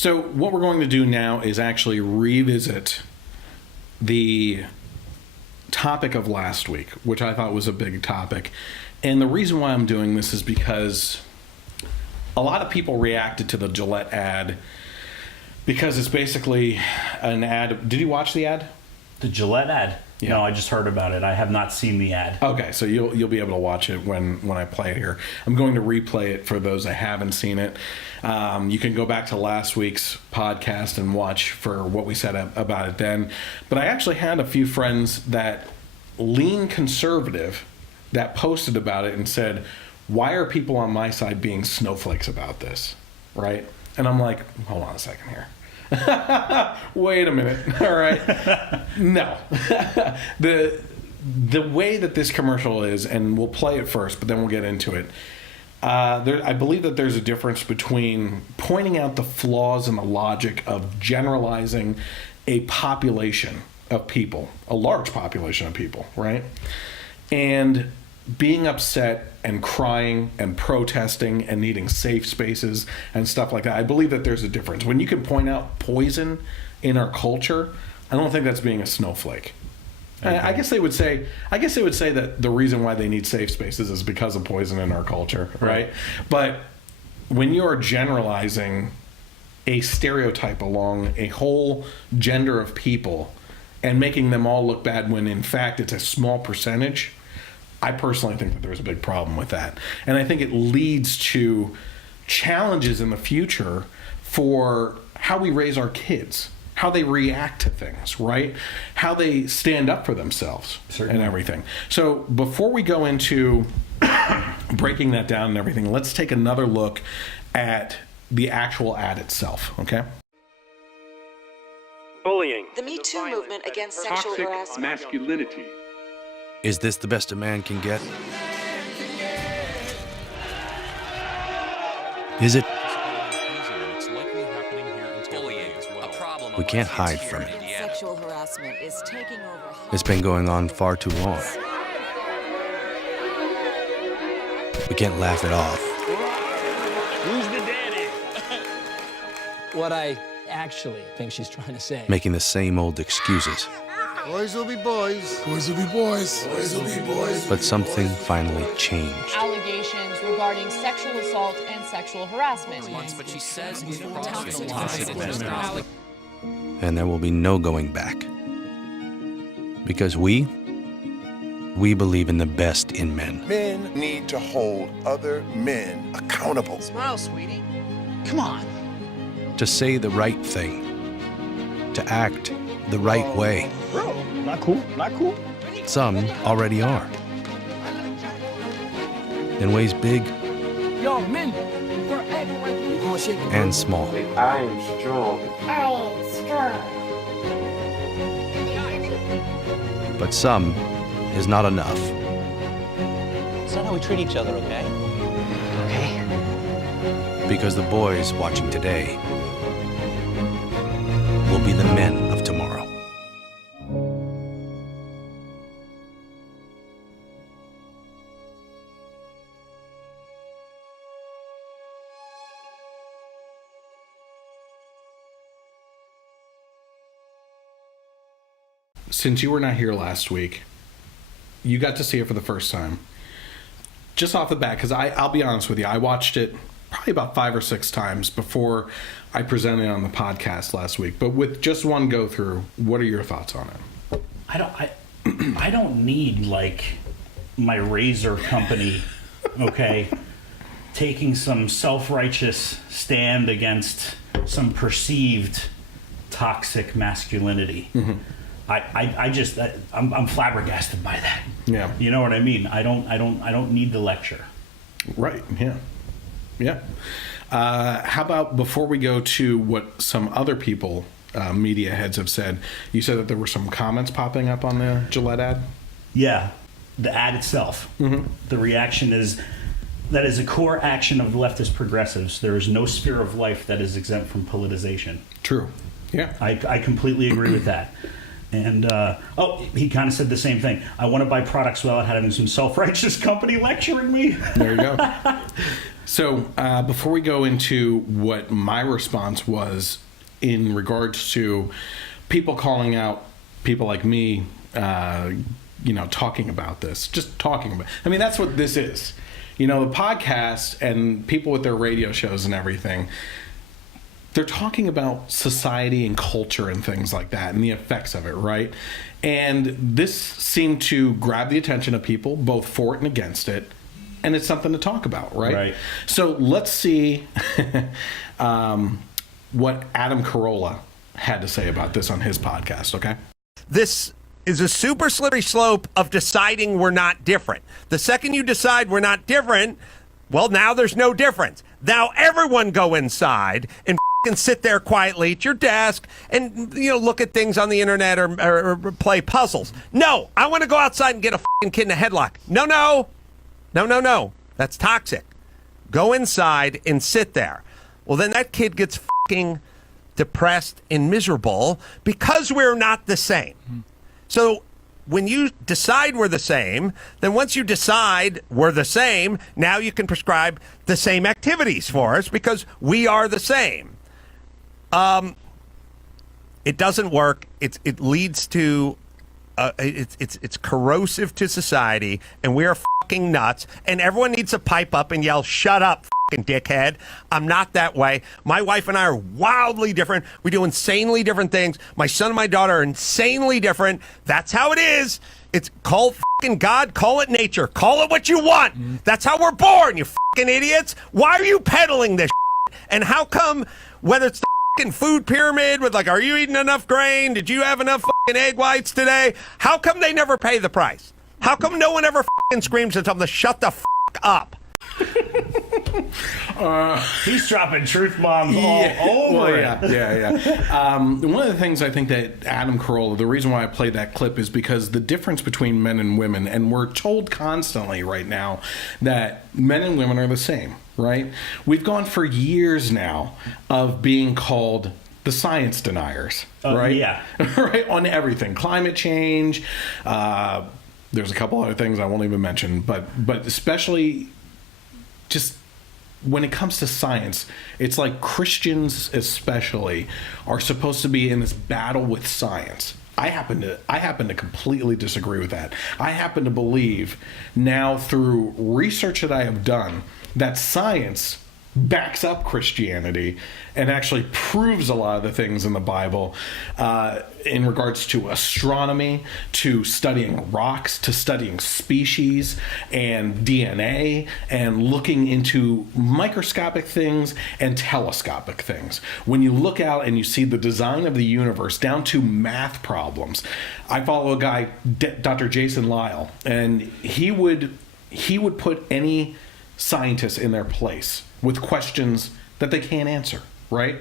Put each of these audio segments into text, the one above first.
So what we're going to do now is actually revisit the topic of last week, which I thought was a big topic. And the reason why I'm doing this is because a lot of people reacted to the Gillette ad because it's basically an ad. Did you watch the ad? The Gillette ad? Yeah. No, I just heard about it. I have not seen the ad. Okay, so you'll be able to watch it when I play it here. I'm going to replay it for those that haven't seen it. You can go back to last week's podcast and watch for what we said about it then. But I actually had a few friends that lean conservative that posted about it and said, why are people on my side being snowflakes about this, right? And I'm like, hold on a second here. Wait a minute. All right. No. The way that this commercial is, and we'll play it first, but then we'll get into it. I believe that there's a difference between pointing out the flaws in the logic of generalizing a population of people, a large population of people, right? And being upset and crying and protesting and needing safe spaces and stuff like that. I believe that there's a difference. When you can point out poison in our culture, I don't think that's being a snowflake. Okay. I guess they would say that the reason why they need safe spaces is because of poison in our culture, right? But when you're generalizing a stereotype along a whole gender of people and making them all look bad when in fact it's a small percentage, I personally think that there's a big problem with that. And I think it leads to challenges in the future for how we raise our kids, how they react to things, right? How they stand up for themselves. Certainly. And everything. So before we go into breaking that down and everything, let's take another look at the actual ad itself, okay? Bullying. The Me Too movement against sexual harassment. Toxic masculinity. Is this the best a man can get? Is it? We can't hide from it. Sexual harassment is taking over. It's been going on far too long. We can't laugh it off. Who's the daddy? What I actually think she's trying to say. Making the same old excuses. Boys will be boys. Boys will be boys. Boys will be boys. But something finally changed. Allegations regarding sexual assault and sexual harassment. But she says And there will be no going back. Because we believe in the best in men. Men need to hold other men accountable. Smile, sweetie. Come on. To say the right thing. To act the right way. Bro, not cool, not cool. Some already are. In ways big Yo, men, and small. I am strong. But some is not enough. It's not how we treat each other, okay? Okay. Because the boys watching today will be the men of tomorrow. Since you were not here last week, you got to see it for the first time. Just off the bat, because I'll be honest with you, I watched it probably about 5 or 6 times before I presented on the podcast last week. But with just one go through, what are your thoughts on it? I don't need like my razor company, okay, taking some self-righteous stand against some perceived toxic masculinity. Mm-hmm. I'm flabbergasted by that. Yeah. You know what I mean? I don't need the lecture. Right. Yeah. Yeah. How about before we go to what some other people, media heads have said, you said that there were some comments popping up on the Gillette ad? Yeah. The ad itself. Mm-hmm. The reaction is, that is a core action of leftist progressives. There is no sphere of life that is exempt from politicization. True. Yeah. I completely agree with that. And, he kind of said the same thing. I want to buy products without having some self-righteous company lecturing me. There you go. So before we go into what my response was in regards to people calling out people like me, talking about this, just talking about. I mean, that's what this is. The podcast and people with their radio shows and everything. They're talking about society and culture and things like that and the effects of it, right? And this seemed to grab the attention of people, both for it and against it, and it's something to talk about, right? Right. So let's see what Adam Carolla had to say about this on his podcast, okay? This is a super slippery slope of deciding we're not different. The second you decide we're not different, well, now there's no difference. Now everyone go inside and sit there quietly at your desk and look at things on the internet or play puzzles. No, I want to go outside and get a kid in a headlock. No. That's toxic. Go inside and sit there. Well, then that kid gets depressed and miserable because we're not the same. So when you decide we're the same, then once you decide we're the same, now you can prescribe the same activities for us because we are the same. It doesn't work. It leads to it's corrosive to society, and we are fucking nuts. And everyone needs to pipe up and yell, "Shut up, fucking dickhead!" I'm not that way. My wife and I are wildly different. We do insanely different things. My son and my daughter are insanely different. That's how it is. It's call fucking God, call it nature, call it what you want. That's how we're born, you fucking idiots. Why are you peddling this shit? And how come, whether it's the fucking food pyramid with are you eating enough grain? Did you have enough fucking egg whites today? How come they never pay the price? How come no one ever fucking screams and tells them to shut the fuck up? He's dropping truth bombs all over it. Yeah. One of the things I think that Adam Carolla, the reason why I played that clip is because the difference between men and women, and we're told constantly right now that men and women are the same, right? We've gone for years now of being called the science deniers, right? Yeah. Right, on everything. Climate change, there's a couple other things I won't even mention, but especially just when it comes to science, it's like Christians especially are supposed to be in this battle with science. I happen to completely disagree with that. I happen to believe now through research that I have done that science backs up Christianity and actually proves a lot of the things in the Bible in regards to astronomy, to studying rocks, to studying species and DNA, and looking into microscopic things and telescopic things. When you look out and you see the design of the universe down to math problems, I follow a guy, Dr. Jason Lyle, and he would put any scientist in their place with questions that they can't answer, right?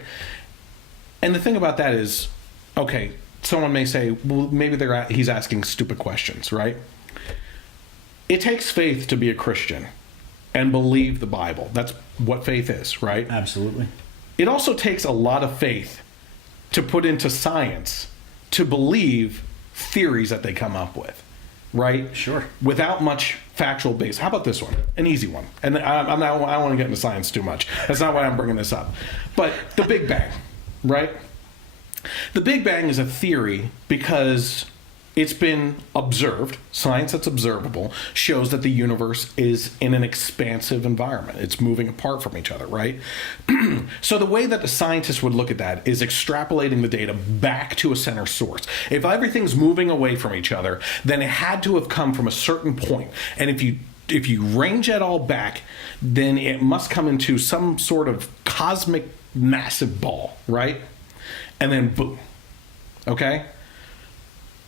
And the thing about that is, okay, someone may say, well, maybe he's asking stupid questions, right? It takes faith to be a Christian and believe the Bible. That's what faith is, right? Absolutely. It also takes a lot of faith to put into science to believe theories that they come up with, right? Sure. Without much factual base. How about this one? An easy one. And I don't want to get into science too much. That's not why I'm bringing this up. But the Big Bang, right? The Big Bang is a theory because it's been observed. Science that's observable shows that the universe is in an expansive environment. It's moving apart from each other, right? So the way that the scientists would look at that is extrapolating the data back to a center source. If everything's moving away from each other, then it had to have come from a certain point. And if you range it all back, then it must come into some sort of cosmic massive ball, right? And then boom. Okay?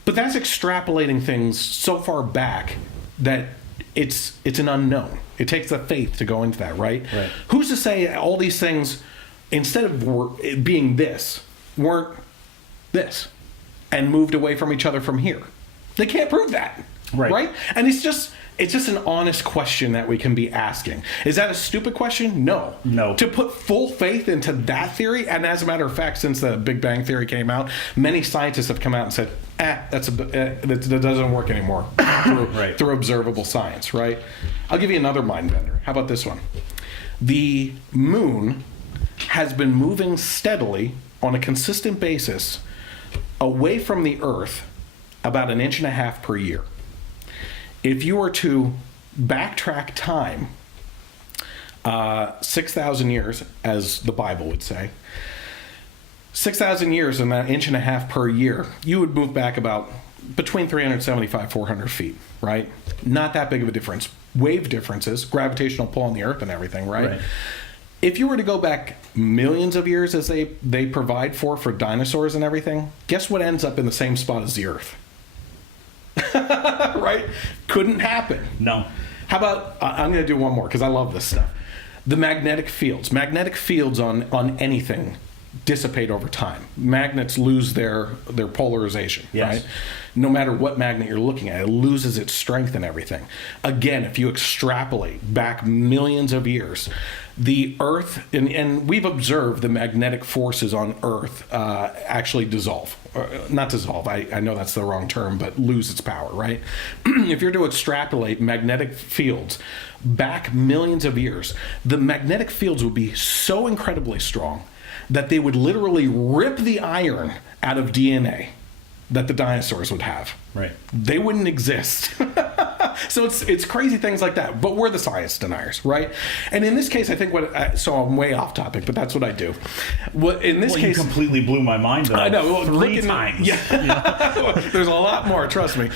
But that's extrapolating things so far back that it's an unknown. It takes the faith to go into that, right? Who's to say all these things, instead of being this, weren't this and moved away from each other from here? They can't prove that, right? And it's just an honest question that we can be asking. Is that a stupid question? No. To put full faith into that theory, and as a matter of fact, since the Big Bang Theory came out, many scientists have come out and said, that doesn't work anymore through observable science, right? I'll give you another mind bender. How about this one? The moon has been moving steadily on a consistent basis away from the Earth about 1.5 inches per year. If you were to backtrack time 6,000 years, as the Bible would say, 6,000 years and that 1.5 inches per year, you would move back about between 375, 400 feet, right? Not that big of a difference. Wave differences, gravitational pull on the Earth and everything, right? If you were to go back millions of years, as they provide for dinosaurs and everything, guess what ends up in the same spot as the Earth? Right? Couldn't happen. No. How about, I'm going to do one more because I love this stuff. The magnetic fields. Magnetic fields on anything dissipate over time. Magnets lose their polarization, right? No matter what magnet you're looking at, it loses its strength and everything. Again, if you extrapolate back millions of years, the Earth, and we've observed the magnetic forces on Earth actually dissolve. Not dissolve, I know that's the wrong term, but lose its power, right? If you're to extrapolate magnetic fields back millions of years, the magnetic fields would be so incredibly strong that they would literally rip the iron out of DNA that the dinosaurs would have. Right. They wouldn't exist. So it's crazy things like that. But we're the science deniers, right? And in this case, I think so I'm way off topic, but that's what I do. In this case, you completely blew my mind, though. I know. Three times. Yeah. There's a lot more, trust me.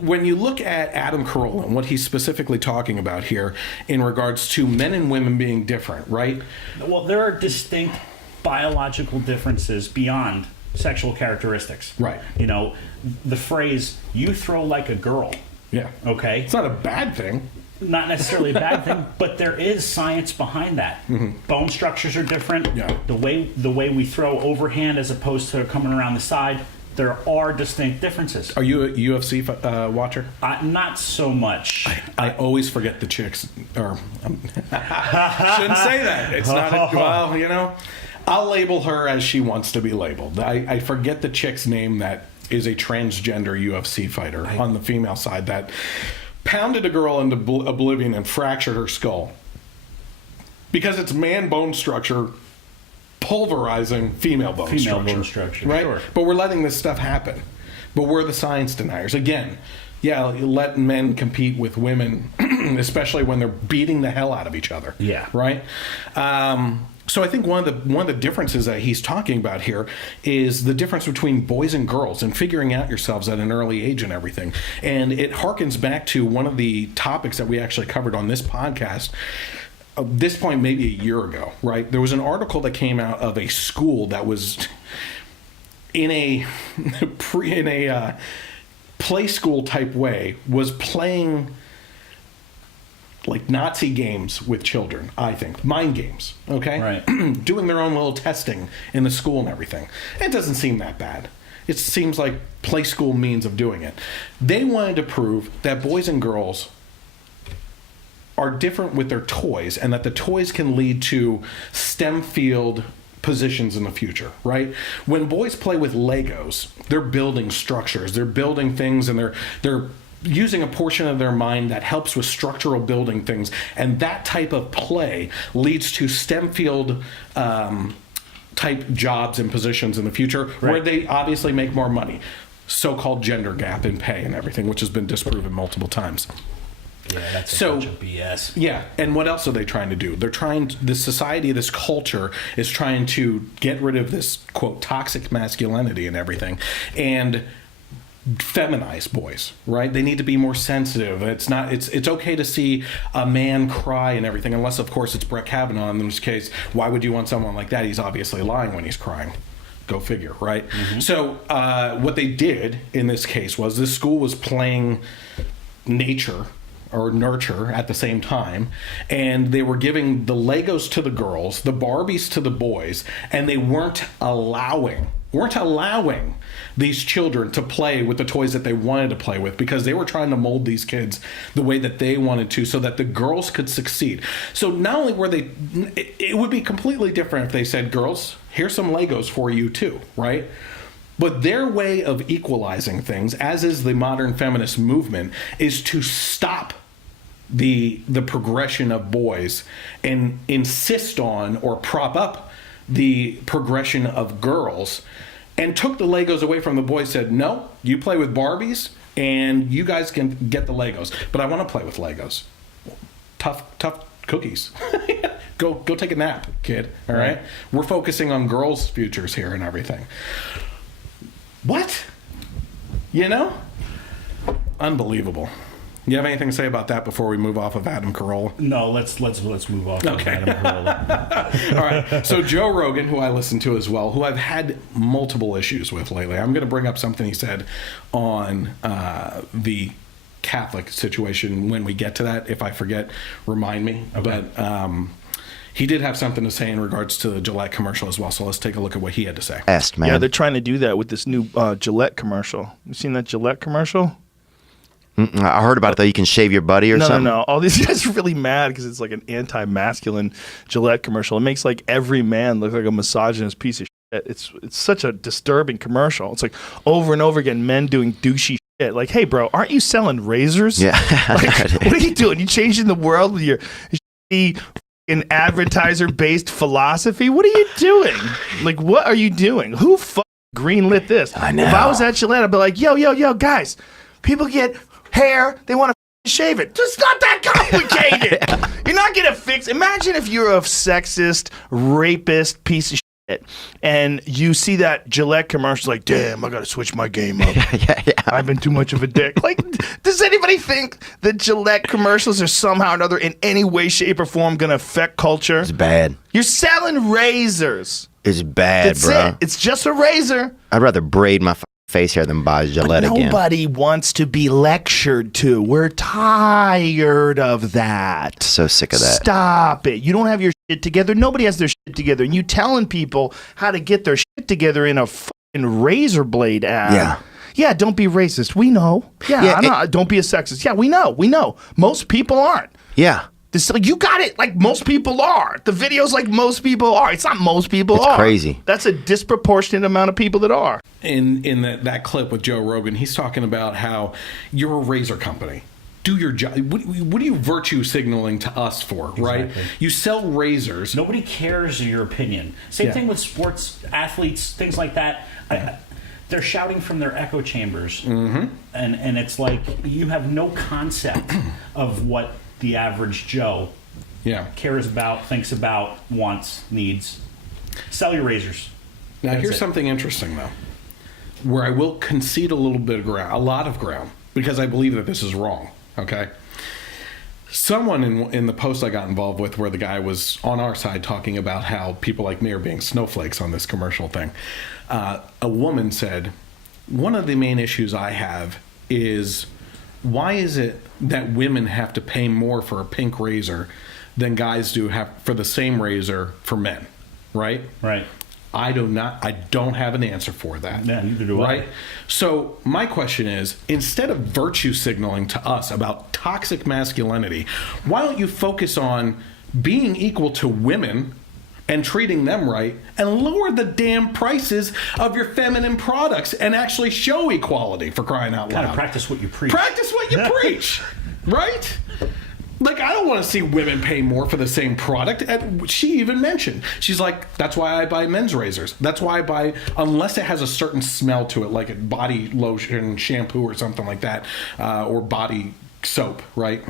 When you look at Adam Carolla and what he's specifically talking about here in regards to men and women being different, right? Well, there are distinct biological differences beyond sexual characteristics. Right. You know, the phrase, you throw like a girl. Yeah. Okay. It's not a bad thing. Not necessarily a bad thing, but there is science behind that. Bone structures are different. Yeah. The way we throw overhand as opposed to coming around the side, there are distinct differences. Are you a UFC watcher? Not so much. I always forget the chicks. Or shouldn't say that. It's not. Well, you know, I'll label her as she wants to be labeled. I forget the chick's name that is a transgender UFC fighter on the female side that pounded a girl into oblivion and fractured her skull because it's man bone structure pulverizing female bone structure. Right? Sure. But we're letting this stuff happen. But we're the science deniers. Again, yeah, you let men compete with women, especially when they're beating the hell out of each other. Yeah. Right? So I think one of the differences that he's talking about here is the difference between boys and girls and figuring out yourselves at an early age and everything. And it harkens back to one of the topics that we actually covered on this podcast. At this point, maybe a year ago, right? There was an article that came out of a school that was in a play school type way was playing like Nazi games with children, I think. Mind games, okay? Right. Doing their own little testing in the school and everything. It doesn't seem that bad. It seems like play school means of doing it. They wanted to prove that boys and girls are different with their toys and that the toys can lead to STEM field positions in the future, right? When boys play with Legos, they're building structures, they're building things, and they're using a portion of their mind that helps with structural building things, and that type of play leads to STEM field type jobs and positions in the future, right, where they obviously make more money. So-called gender gap in pay and everything, which has been disproven multiple times. Yeah, that's a bunch of BS. Yeah, and what else are they trying to do? They're trying, this society, this culture is trying to get rid of this, quote, toxic masculinity and everything, and feminize boys, right? They need to be more sensitive. It's okay to see a man cry and everything, unless, of course, it's Brett Kavanaugh. In this case, why would you want someone like that? He's obviously lying when he's crying. Go figure, right? Mm-hmm. So what they did in this case was this school was playing nature or nurture at the same time, and they were giving the Legos to the girls, the Barbies to the boys, and they weren't allowing these children to play with the toys that they wanted to play with, because they were trying to mold these kids the way that they wanted to so that the girls could succeed. So not only were they, it would be completely different if they said, girls, here's some Legos for you too, right? But their way of equalizing things, as is the modern feminist movement, is to stop the progression of boys and insist on or prop up the progression of girls, and took the Legos away from the boys, said, no, you play with Barbies and you guys can get the Legos, but I want to play with Legos. Tough cookies. Go take a nap, kid. All right? We're focusing on girls' futures here and everything. What? You know? Unbelievable. You have anything to say about that before we move off of Adam Carolla? No, let's move off of Adam Carolla. All right. So Joe Rogan, who I listen to as well, who I've had multiple issues with lately. I'm going to bring up something he said on the Catholic situation when we get to that. If I forget, remind me. Okay. But he did have something to say in regards to the Gillette commercial as well. So let's take a look at what he had to say. Yeah, they're trying to do that with this new Gillette commercial. You seen that Gillette commercial? I heard about it, though. You can shave your buddy or something. No. All these guys are really mad because it's like an anti-masculine Gillette commercial. It makes like every man look like a misogynist piece of shit. It's such a disturbing commercial. It's like over and over again, men doing douchey shit. Like, hey, bro, aren't you selling razors? Yeah. Like, what are you doing? You changing the world with your an advertiser-based philosophy? What are you doing? Like, what are you doing? Who greenlit this? I know. If I was at Gillette, I'd be like, yo, guys, people get hair, they want to shave it. It's not that complicated. You're not going to fix. Imagine if you're a sexist, rapist piece of shit, and you see that Gillette commercial, like, damn, I got to switch my game up. Yeah. I've been too much of a dick. Like, does anybody think that Gillette commercials are somehow or another in any way, shape, or form going to affect culture? It's bad. You're selling razors. It's bad, That's bro. it. It's just a razor. I'd rather braid my face hair than buy Gillette again. Nobody wants to be lectured to. We're tired of that. So sick of that. Stop it. You don't have your shit together. Nobody has their shit together. And you telling people how to get their shit together in a fucking razor blade ad. Yeah. Yeah, don't be racist. We know. Yeah, don't be a sexist. Yeah, we know. Most people aren't. Yeah. This, like, you got it like most people are. The video's like most people are. It's not most people are. It's crazy. That's a disproportionate amount of people that are. In that clip with Joe Rogan, he's talking about how you're a razor company. Do your job. What are you virtue signaling to us for, right? Exactly. You sell razors. Nobody cares your opinion. Same thing with sports athletes, things like that. They're shouting from their echo chambers. Mm-hmm. And it's like you have no concept of what the average Joe cares about, thinks about, wants, needs. Sell your razors. Now, here's something interesting, though, where I will concede a lot of ground, because I believe that this is wrong, okay? Someone in the post I got involved with, where the guy was on our side talking about how people like me are being snowflakes on this commercial thing, a woman said, one of the main issues I have is, why is it that women have to pay more for a pink razor than guys do for the same razor for men, right? Right. I don't have an answer for that. Yeah, neither do right? I. So my question is, instead of virtue signaling to us about toxic masculinity, why don't you focus on being equal to women and treating them right, and lower the damn prices of your feminine products and actually show equality, for crying out loud. Kind of practice what you preach. Practice what you preach, right? Like, I don't want to see women pay more for the same product. And she even mentioned, she's like, that's why I buy men's razors. That's why I buy, unless it has a certain smell to it, like a body lotion, shampoo, or something like that, or body soap, right?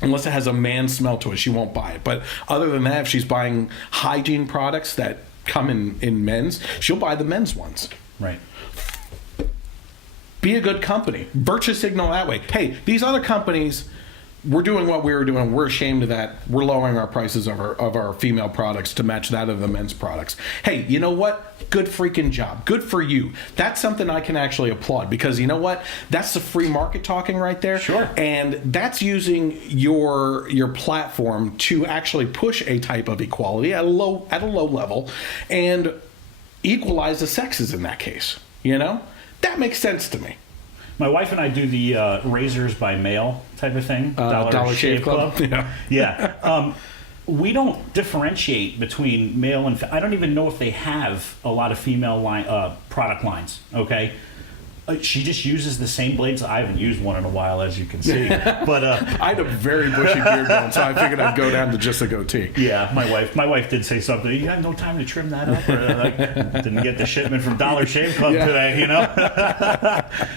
Unless it has a man smell to it, she won't buy it. But other than that, if she's buying hygiene products that come in men's, she'll buy the men's ones. Right. Be a good company. Virtue signal that way. Hey, these other companies, we're doing what we were doing. We're ashamed of that. We're lowering our prices of our female products to match that of the men's products. Hey, you know what? Good freaking job. Good for you. That's something I can actually applaud, because you know what? That's the free market talking right there. Sure. And that's using your platform to actually push a type of equality at a low level and equalize the sexes in that case. You know? That makes sense to me. My wife and I do the razors by mail type of thing. Dollar Shave Club. Yeah. We don't differentiate between male and I don't even know if they have a lot of female product lines. Okay, She just uses the same blades. I haven't used one in a while, as you can see. But I had a very bushy beard going, so I figured I'd go down to just a goatee. Yeah, my wife did say something. You have no time to trim that up. Or, like, didn't get the shipment from Dollar Shave Club today, you know.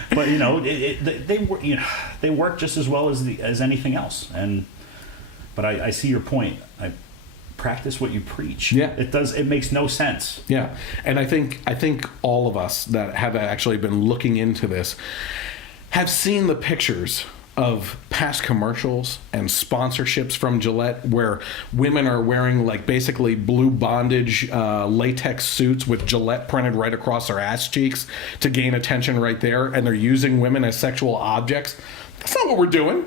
But you know, they work just as well as anything else. But I see your point. Practice what you preach. Yeah, it does. It makes no sense. Yeah, and I think all of us that have actually been looking into this have seen the pictures of past commercials and sponsorships from Gillette where women are wearing like basically blue bondage latex suits with Gillette printed right across their ass cheeks to gain attention right there, and they're using women as sexual objects. That's not what we're doing.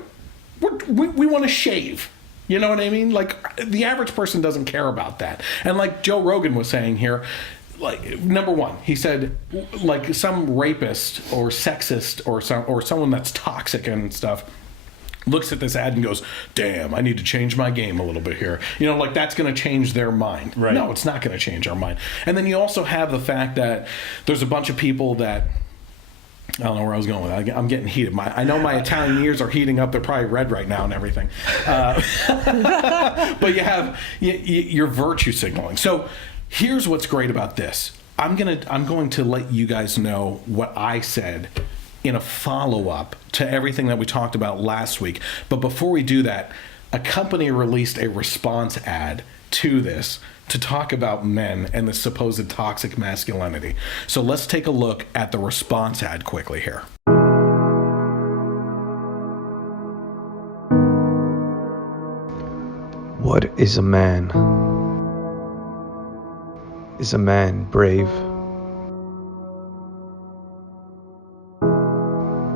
We want to shave. You know what I mean? Like, the average person doesn't care about that. And like Joe Rogan was saying here, like, number one, he said, like, some rapist or sexist or someone that's toxic and stuff looks at this ad and goes, damn, I need to change my game a little bit here. You know, like, that's going to change their mind. Right. No, it's not going to change our mind. And then you also have the fact that there's a bunch of people that, I don't know where I was going with that. I'm getting heated. I know my Italian ears are heating up. They're probably red right now and everything. But you're virtue signaling. So here's what's great about this. I'm going to let you guys know what I said in a follow-up to everything that we talked about last week. But before we do that, a company released a response ad to this to talk about men and the supposed toxic masculinity. So let's take a look at the response ad quickly here. What is a man? Is a man brave?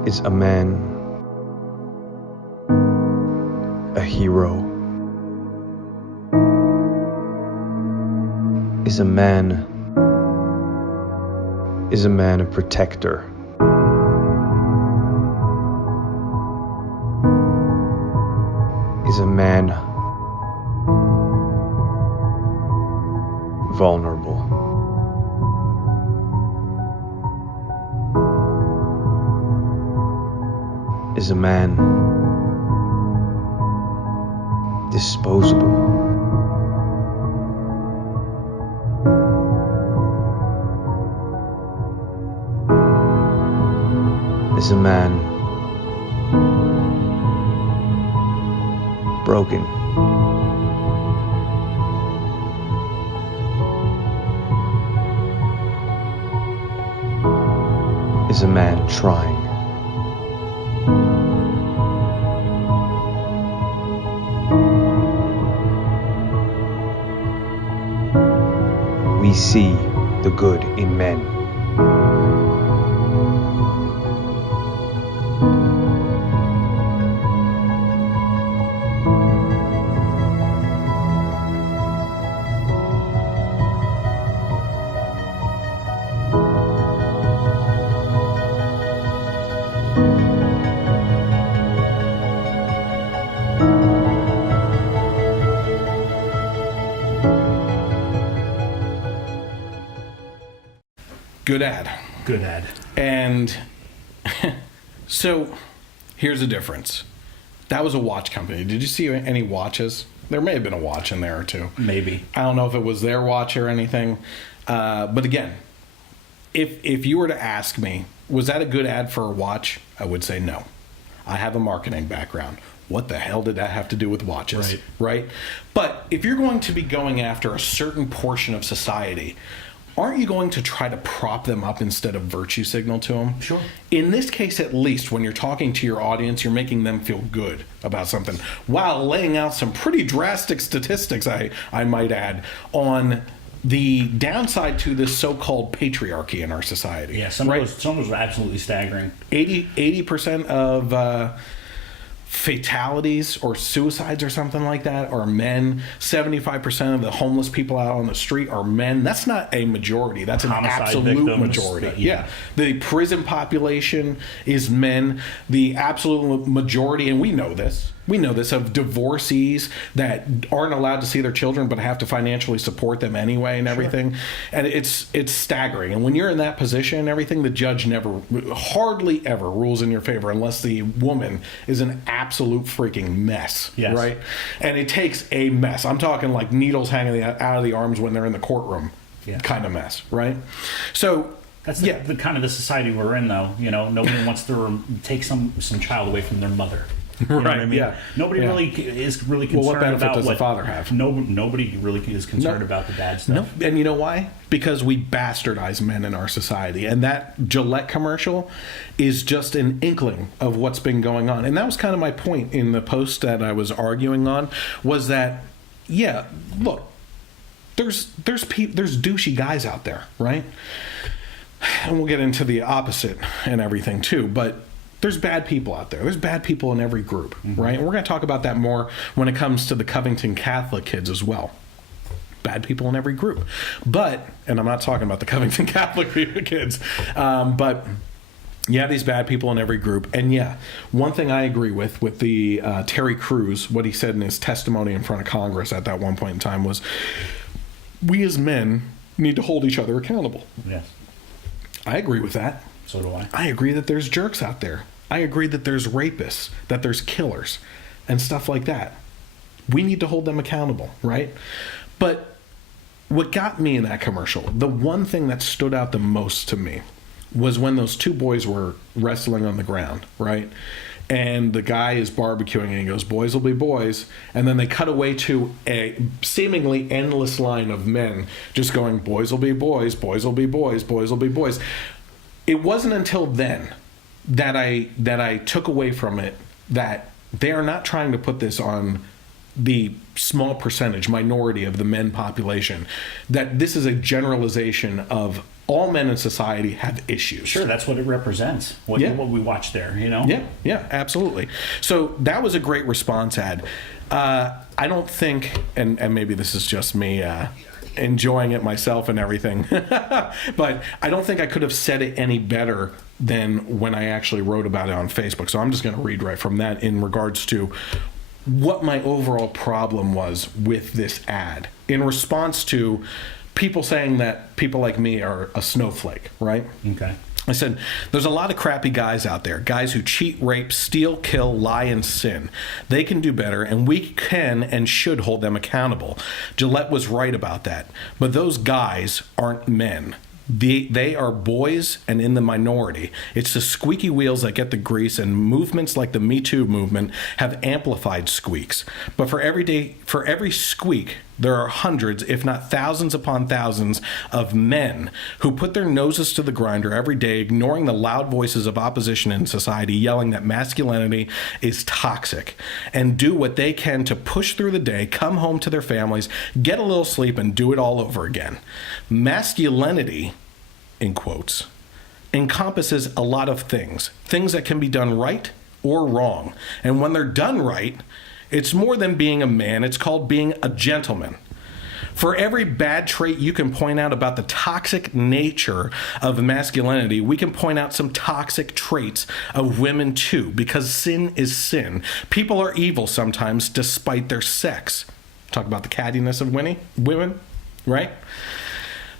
Is a man a hero? Is a man a protector? Is a man vulnerable? Is a man disposable? Is a man broken? Is a man trying? We see the good in men. Good ad. Good ad. And so here's the difference. That was a watch company. Did you see any watches? There may have been a watch in there or two. Maybe. I don't know if it was their watch or anything. But again, if you were to ask me, was that a good ad for a watch? I would say no. I have a marketing background. What the hell did that have to do with watches? Right? But if you're going to be going after a certain portion of society, aren't you going to try to prop them up instead of virtue signal to them? Sure. In this case, at least, when you're talking to your audience, you're making them feel good about something while laying out some pretty drastic statistics, I might add, on the downside to this so-called patriarchy in our society. Yeah, some of those were absolutely staggering. 80% of fatalities or suicides or something like that are men. 75% of the homeless people out on the street are men. That's not a majority. That's an absolute majority. Yeah. The prison population is men. The absolute majority, and we know this, We know this of divorcees that aren't allowed to see their children but have to financially support them anyway and everything. And it's staggering. And when you're in that position and everything, the judge hardly ever rules in your favor unless the woman is an absolute freaking mess. Yes. Right? And it takes a mess. I'm talking like needles hanging out of the arms when they're in the courtroom kind of mess. Right? So that's the kind of the society we're in, though. You know, nobody wants to take some child away from their mother. You know what I mean? Yeah. Nobody really is really concerned what benefit about does what the father have? Nobody really is concerned about the bad stuff. No, and you know why? Because we bastardize men in our society, and that Gillette commercial is just an inkling of what's been going on. And that was kind of my point in the post that I was arguing on, was that look, there's douchey guys out there, right? And we'll get into the opposite and everything too, but there's bad people out there. There's bad people in every group, right? And we're going to talk about that more when it comes to the Covington Catholic kids as well. Bad people in every group. But, and I'm not talking about the Covington Catholic kids, but you have these bad people in every group. And one thing I agree with the Terry Crews, what he said in his testimony in front of Congress at that one point in time was, we as men need to hold each other accountable. Yes. I agree with that. So do I. I agree that there's jerks out there. I agree that there's rapists, that there's killers, and stuff like that. We need to hold them accountable, right? But what got me in that commercial, the one thing that stood out the most to me, was when those two boys were wrestling on the ground, right? And the guy is barbecuing and he goes, boys will be boys. And then they cut away to a seemingly endless line of men just going, boys will be boys, boys will be boys, boys will be boys. It wasn't until then that I took away from it that they are not trying to put this on the small percentage, minority of the men population, that this is a generalization of all men in society have issues. Sure, that's what it represents. What we watch there, you know? Yeah, absolutely. So that was a great response ad. I don't think, and maybe this is just me enjoying it myself and everything, but I don't think I could have said it any better than when I actually wrote about it on Facebook. So I'm just going to read right from that in regards to what my overall problem was with this ad in response to people saying that people like me are a snowflake, right? Okay. I said, there's a lot of crappy guys out there, guys who cheat, rape, steal, kill, lie, and sin. They can do better, and we can and should hold them accountable. Gillette was right about that. But those guys aren't men. They are boys and in the minority. It's the squeaky wheels that get the grease, and movements like the Me Too movement have amplified squeaks. But for every squeak, there are hundreds, if not thousands upon thousands, of men who put their noses to the grinder every day, ignoring the loud voices of opposition in society, yelling that masculinity is toxic, and do what they can to push through the day, come home to their families, get a little sleep, and do it all over again. Masculinity, in quotes, encompasses a lot of things that can be done right or wrong. And when they're done right, it's more than being a man. It's called being a gentleman. For every bad trait you can point out about the toxic nature of masculinity, we can point out some toxic traits of women too, because sin is sin. People are evil sometimes despite their sex. Talk about the cattiness of women, right?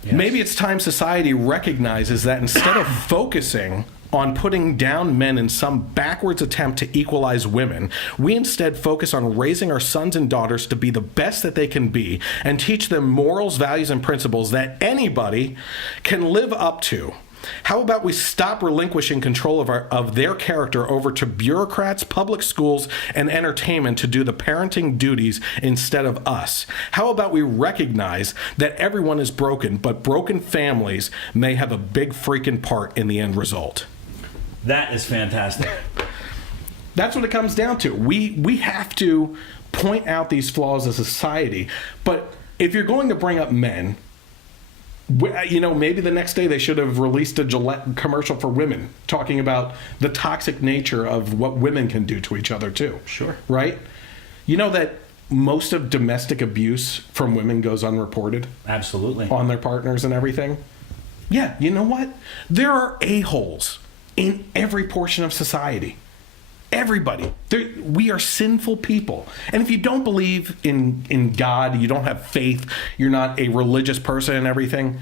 Yes. Maybe it's time society recognizes that instead of focusing on putting down men in some backwards attempt to equalize women, we instead focus on raising our sons and daughters to be the best that they can be and teach them morals, values, and principles that anybody can live up to. How about we stop relinquishing control of their character over to bureaucrats, public schools, and entertainment to do the parenting duties instead of us? How about we recognize that everyone is broken, but broken families may have a big freaking part in the end result? That is fantastic. That's what it comes down to. We have to point out these flaws as a society, but if you're going to bring up men, maybe the next day they should have released a Gillette commercial for women talking about the toxic nature of what women can do to each other too. Sure. Right? You know that most of domestic abuse from women goes unreported? Absolutely. On their partners and everything? Yeah, you know what? There are a-holes in every portion of society. Everybody. We are sinful people. And if you don't believe in God, you don't have faith, you're not a religious person and everything,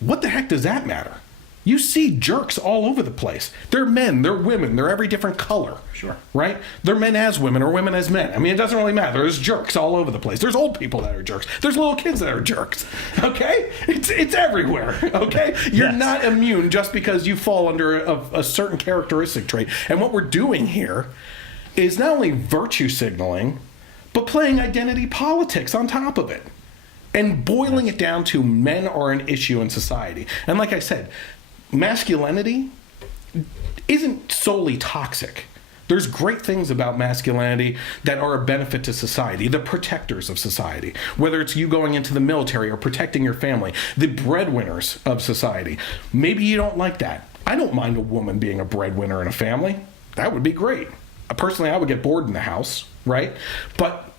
what the heck does that matter? You see jerks all over the place. They're men, they're women, they're every different color. Sure. Right? They're men as women or women as men. I mean, it doesn't really matter. There's jerks all over the place. There's old people that are jerks. There's little kids that are jerks. Okay? It's everywhere. Okay? You're not immune just because you fall under a certain characteristic trait. And what we're doing here is not only virtue signaling, but playing identity politics on top of it. And boiling it down to men are an issue in society. And like I said, masculinity isn't solely toxic. There's great things about masculinity that are a benefit to society, the protectors of society, whether it's you going into the military or protecting your family, the breadwinners of society. Maybe you don't like that. I don't mind a woman being a breadwinner in a family. That would be great. Personally, I would get bored in the house, right? But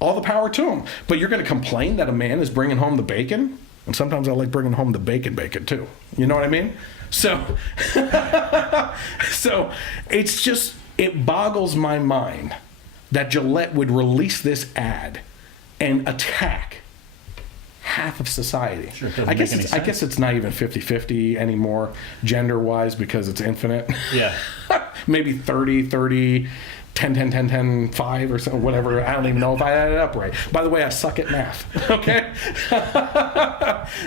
all the power to them. But you're going to complain that a man is bringing home the bacon? And sometimes I like bringing home the bacon too. You know what I mean? So, so it's just, it boggles my mind that Gillette would release this ad and attack half of society. Sure, I guess it's not even 50-50 anymore, gender-wise, because it's infinite. Yeah. Maybe 30, 10, 5 or something, whatever. I don't even know if I added it up right. By the way, I suck at math. Okay?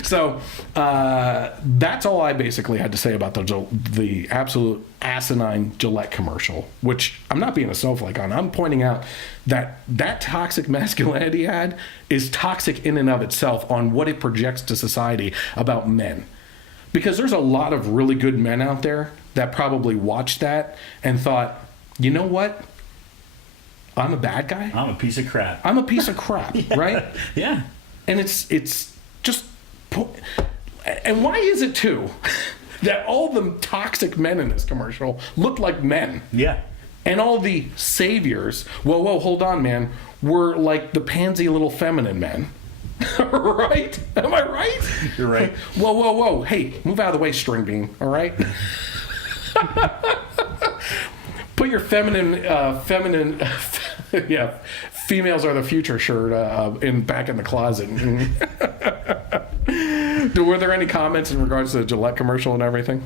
So that's all I basically had to say about the absolute asinine Gillette commercial, which I'm not being a snowflake on. I'm pointing out that toxic masculinity ad is toxic in and of itself on what it projects to society about men. Because there's a lot of really good men out there that probably watched that and thought, you know what? I'm a bad guy. I'm a piece of crap. I'm a piece of crap, right? Yeah. And it's just... And why is it, too, that all the toxic men in this commercial look like men? Yeah. And all the saviors, whoa, hold on, man, were like the pansy little feminine men. Right? Am I right? You're right. Whoa. Hey, move out of the way, string bean, all right? Put your feminine, yeah, females are the future shirt back in the closet. Were there any comments in regards to the Gillette commercial and everything?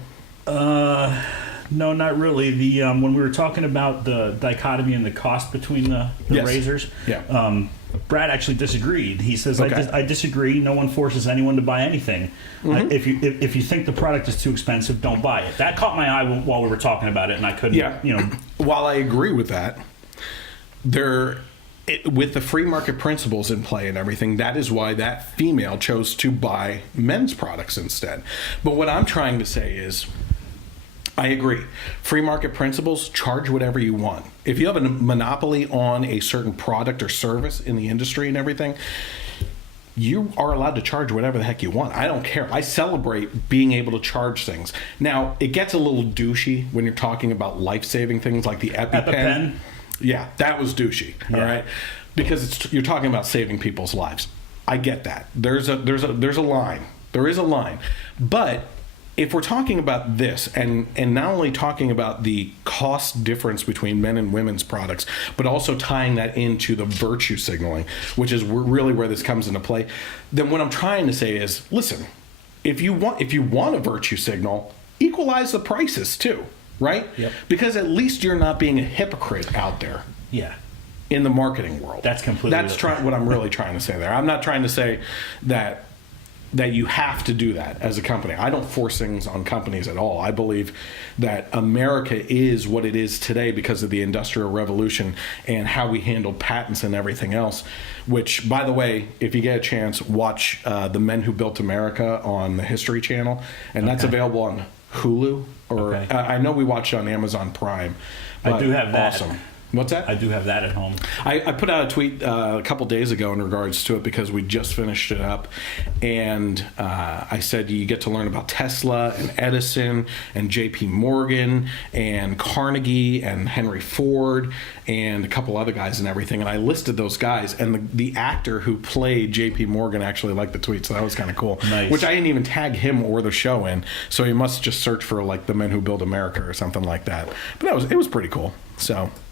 No, not really. The when we were talking about the dichotomy and the cost between the Yes. razors, Yeah. Brad actually disagreed. He says, Okay. I disagree. No one forces anyone to buy anything. Mm-hmm. If you think the product is too expensive, don't buy it. That caught my eye while we were talking about it, and I couldn't, While I agree with that, with the free market principles in play and everything, that is why that female chose to buy men's products instead. But what I'm trying to say is, I agree. Free market principles, charge whatever you want. If you have a monopoly on a certain product or service in the industry and everything, you are allowed to charge whatever the heck you want. I don't care. I celebrate being able to charge things. Now, it gets a little douchey when you're talking about life-saving things like the EpiPen. Yeah, that was douchey, all right? Because you're talking about saving people's lives. I get that. There's a line. There is a line. But if we're talking about this, and not only talking about the cost difference between men and women's products, but also tying that into the virtue signaling, which is really where this comes into play, then what I'm trying to say is, listen, if you want a virtue signal, equalize the prices too, right? Yep. Because at least you're not being a hypocrite out there. Yeah. In the marketing world. That's completely what I'm really trying to say there. I'm not trying to say that you have to do that as a company. I don't force things on companies at all. I believe that America is what it is today because of the Industrial Revolution and how we handled patents and everything else, which, by the way, if you get a chance, watch The Men Who Built America on the History Channel, and that's available on Hulu, or I know we watched it on Amazon Prime. I do have that. Awesome. What's that? I do have that at home. I put out a tweet a couple days ago in regards to it because we just finished it up, and I said you get to learn about Tesla and Edison and J.P. Morgan and Carnegie and Henry Ford and a couple other guys and everything, and I listed those guys, and the actor who played J.P. Morgan actually liked the tweet, so that was kind of cool. Nice. Which I didn't even tag him or the show in, so you must just search for like The Men Who Built America or something like that. But it was pretty cool. So